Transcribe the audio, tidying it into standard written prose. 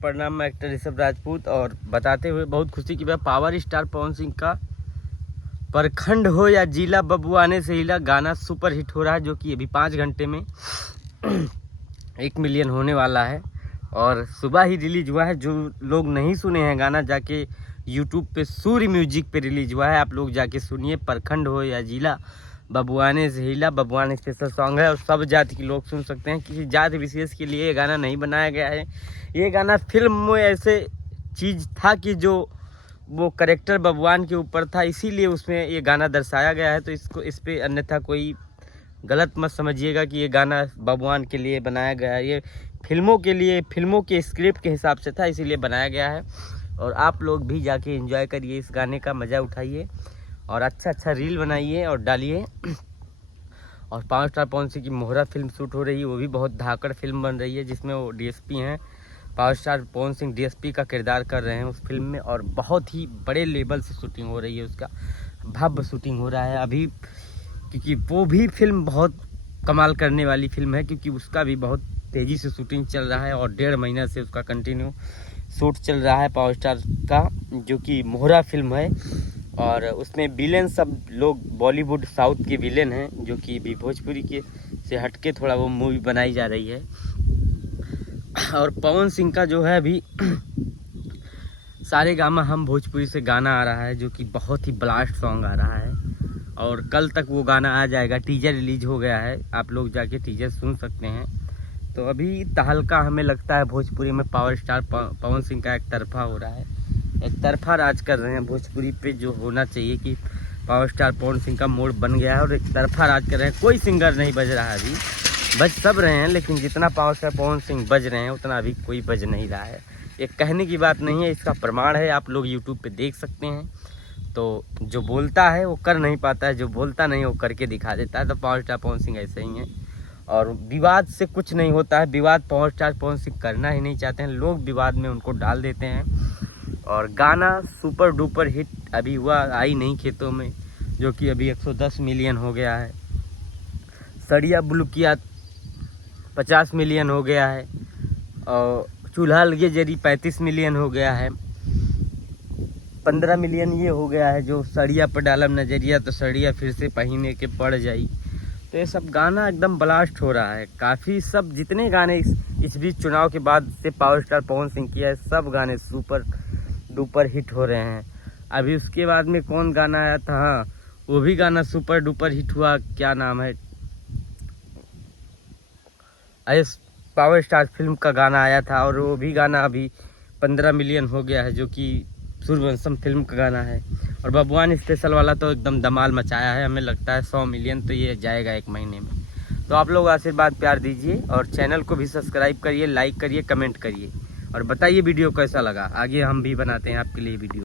प्रणाम, मैं एक्टर ऋषभ राजपूत और बताते हुए बहुत खुशी की बात, पावर स्टार पवन सिंह का प्रखंड हो या जिला बबुआने से हिला गाना सुपर हिट हो रहा है, जो कि अभी 5 घंटे में 1 मिलियन होने वाला है और सुबह ही रिलीज हुआ है। जो लोग नहीं सुने हैं गाना, जाके यूट्यूब पे सूर्य म्यूजिक पे रिलीज हुआ है, आप लोग जाके सुनिए। प्रखंड हो या जिला बबुआने से हिला, बबुआन स्पेशल सॉन्ग है और सब जाति के लोग सुन सकते हैं। किसी जाति विशेष के लिए ये गाना नहीं बनाया गया है। ये गाना फिल्म में ऐसे चीज़ था कि जो वो करेक्टर बबुआन के ऊपर था, इसीलिए उसमें ये गाना दर्शाया गया है। तो इसको इस पर अन्यथा कोई गलत मत समझिएगा कि ये गाना बबुआन के लिए बनाया गया है। ये फिल्मों के लिए, फिल्मों के स्क्रिप्ट के हिसाब से था, इसीलिए बनाया गया है। और आप लोग भी जाके एंजॉय करिए, इस गाने का मज़ा उठाइए और अच्छा रील बनाइए और डालिए। और पावर स्टार पवन सिंह की मोहरा फिल्म शूट हो रही है, वो भी बहुत धाकड़ फिल्म बन रही है, जिसमें वो डीएसपी हैं। Power star Pawan Singh DSP का किरदार कर रहे हैं उस फिल्म में और बहुत ही बड़े लेवल से शूटिंग हो रही है, उसका भव्य शूटिंग हो रहा है अभी, क्योंकि वो भी फिल्म बहुत कमाल करने वाली फिल्म है, क्योंकि उसका भी बहुत तेज़ी से शूटिंग चल रहा है और 1.5 महीना से उसका कंटिन्यू शूट चल रहा है पावर स्टार का, जो कि मोहरा फिल्म है। और उसमें विलेन सब लोग बॉलीवुड साउथ के विलेन हैं, जो कि भी भोजपुरी के से हटके थोड़ा वो मूवी बनाई जा रही है। और पवन सिंह का जो है अभी सारेगामा हम भोजपुरी से गाना आ रहा है, जो कि बहुत ही ब्लास्ट सॉन्ग आ रहा है और कल तक वो गाना आ जाएगा। टीजर रिलीज हो गया है, आप लोग जाके टीजर सुन सकते हैं। तो अभी तहलका हमें लगता है भोजपुरी में पावर स्टार पवन सिंह का एक तरफा हो रहा है, एक तरफा राज कर रहे हैं भोजपुरी पे, जो होना चाहिए कि पावर स्टार पवन सिंह का मोड़ बन गया है और एक तरफा राज कर रहे हैं। कोई सिंगर नहीं बज रहा है अभी, बज सब रहे हैं, लेकिन जितना पावर स्टार पवन सिंह बज रहे हैं उतना अभी कोई बज नहीं रहा है। ये कहने की बात नहीं है, इसका प्रमाण है, आप लोग यूट्यूब पे देख सकते हैं। तो जो बोलता है वो कर नहीं पाता है, जो बोलता नहीं वो करके दिखा देता है। तो पावर स्टार पवन सिंह ऐसे ही हैं और विवाद से कुछ नहीं होता है। विवाद पावर स्टार पवन सिंह करना ही नहीं चाहते हैं, लोग विवाद में उनको डाल देते हैं। और गाना सुपर डुपर हिट अभी हुआ, आई नहीं खेतों में, जो कि अभी 110 मिलियन हो गया है। सड़िया बुलकिया 50 मिलियन हो गया है और चूल्हा लगे जरी 35 मिलियन हो गया है। 15 मिलियन ये हो गया है जो सड़िया पर डालम नजरिया तो सड़िया फिर से पहने के पड़ जाई। तो ये सब गाना एकदम ब्लास्ट हो रहा है। काफ़ी सब जितने गाने इस बीच चुनाव के बाद से पावर स्टार पवन सिंह किया है, सब गाने सुपर डुपर हिट हो रहे हैं। अभी उसके बाद में कौन गाना आया था, हाँ वो भी गाना सुपर डुपर हिट हुआ, क्या नाम है, पावर स्टार फिल्म का गाना आया था और वो भी गाना अभी 15 मिलियन हो गया है, जो कि सूर्यवंशम फिल्म का गाना है। और बबुआन स्पेशल वाला तो एकदम धमाल मचाया है, हमें लगता है 100 मिलियन तो ये जाएगा 1 महीने में। तो आप लोग आशीर्वाद प्यार दीजिए और चैनल को भी सब्सक्राइब करिए, लाइक करिए, कमेंट करिए और बताइए वीडियो कैसा लगा। आगे हम भी बनाते हैं आपके लिए वीडियो।